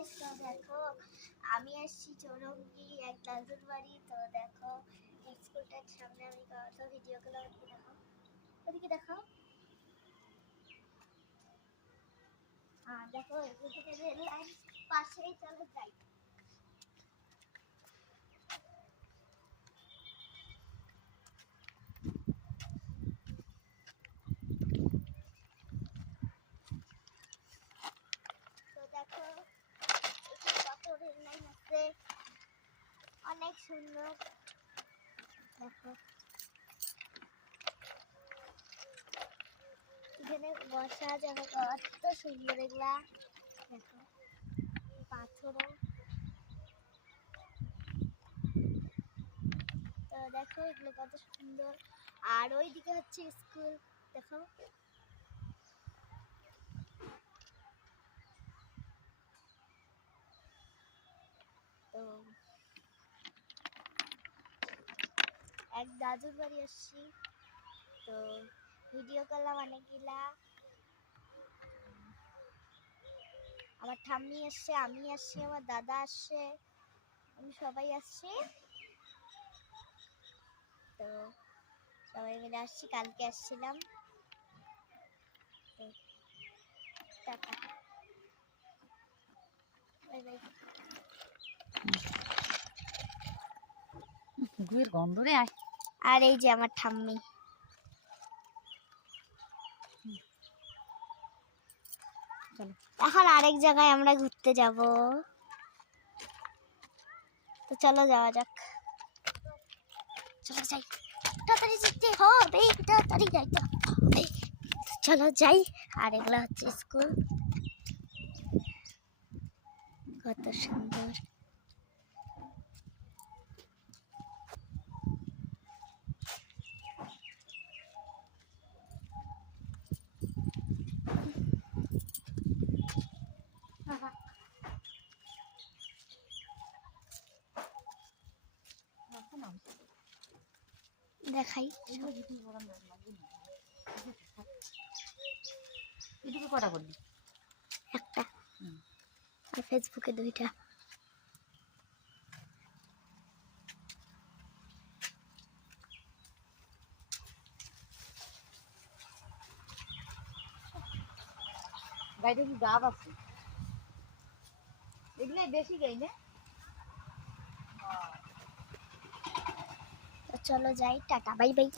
Guys, তো দেখো আমি আসছি চৌরঙ্গি এক দাদুর বাড়ি। তো দেখো স্কুলটার সামনে আমি কত ভিডিও করলাম। ওদিকে দেখো দেখো এদিকে রেল লাইন পাশেই, চলো যাই। তো দেখো এখানে কত রেল লাইন আছে, অনেক সুন্দর। দেখো এখানে বসা যাবে, কত সুন্দর এগুলা। দেখো পাথরও। তো দেখো এগুলো কত সুন্দর। আর ওইদিকে হচ্ছে স্কুল, দেখো। তো এক দাদুর বাড়ি আসছি, তো ভিডিও করলাম অনেকগুলা। আমার ঠাম্মি আসছে, আমি আসছি, আমার দাদা আসছে, আমি সবাই আসছি। তো সবাই মিলে আসছি, কালকে আসছিলাম। তো টাটা, বাই বাই। গুয়ের গন্ধ রে। আর এই যে আমার ঠাম্মি। এখন আরেক জায়গায় আমরা ঘুরতে যাব, তো চলো যাওয়া যাক। চলো যাই, তাড়াতাড়ি যেতে হবে, তাড়াতাড়ি যাইতে হবে। চলো যাই। আর এগুলো হচ্ছে স্কুল, কত সুন্দর। দেখাই এটুকু কটা করবি? একটা, আর ফেসবুকে 2টা। গাইতে কি গাব আছে? এগুলাই বেশি গাই না? চলো যাই, টাটা, বাই বাই।